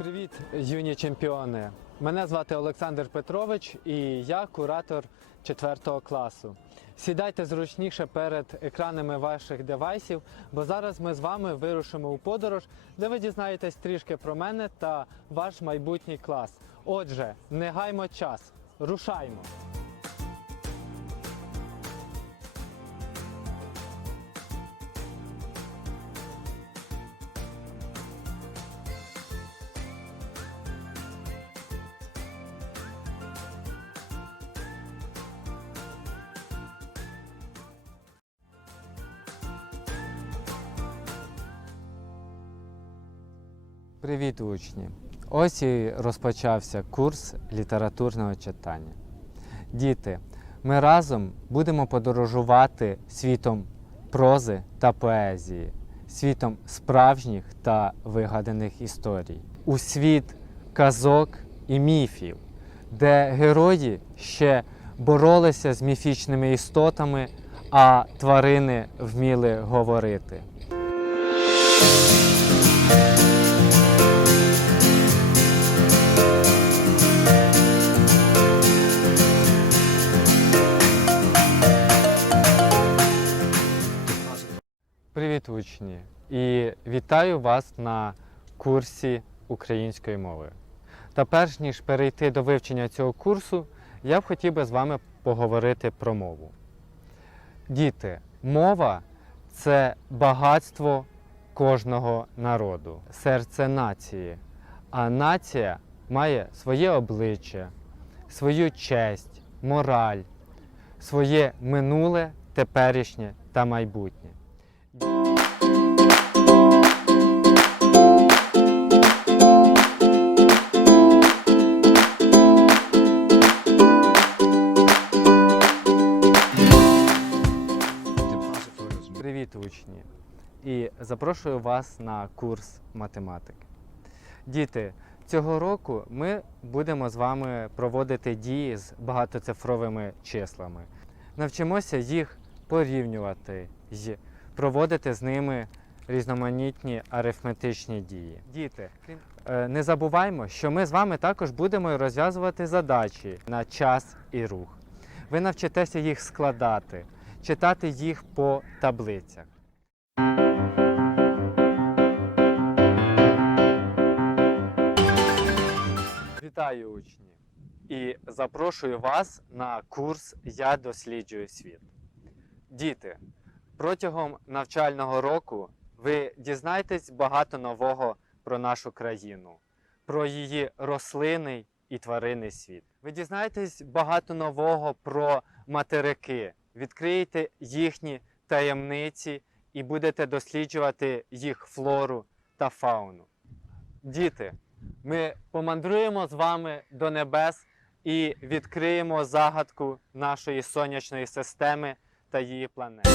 Привіт, юні чемпіони! Мене звати Олександр Петрович і я куратор 4 класу. Сідайте зручніше перед екранами ваших девайсів, бо зараз ми з вами вирушимо у подорож, де ви дізнаєтесь трішки про мене та ваш майбутній клас. Отже, не гаймо час, рушаймо! Привіт, учні! Ось і розпочався курс літературного читання. Діти, ми разом будемо подорожувати світом прози та поезії, світом справжніх та вигаданих історій, у світ казок і міфів, де герої ще боролися з міфічними істотами, а тварини вміли говорити. Учні! І вітаю вас на курсі української мови. Та перш ніж перейти до вивчення цього курсу, я б хотів би з вами поговорити про мову. Діти, мова це багатство кожного народу, серце нації. А нація має своє обличчя, свою честь, мораль, своє минуле, теперішнє та майбутнє. Привіт, учні! І запрошую вас на курс математики. Діти, цього року ми будемо з вами проводити дії з багатоцифровими числами. Навчимося їх порівнювати і проводити з ними різноманітні арифметичні дії. Діти, е, не забуваймо, що ми з вами також будемо розв'язувати задачі на час і рух. Ви навчитеся їх складати, читати їх по таблицях. Вітаю учні! І запрошую вас на курс Я досліджую світ. Діти, протягом навчального року ви дізнаєтесь багато нового про нашу країну, про її рослинний і тваринний світ. Ви дізнаєтесь багато нового про материки, відкриєте їхні таємниці і будете досліджувати їх флору та фауну. Діти, ми помандруємо з вами до небес і відкриємо загадку нашої сонячної системи та її планет.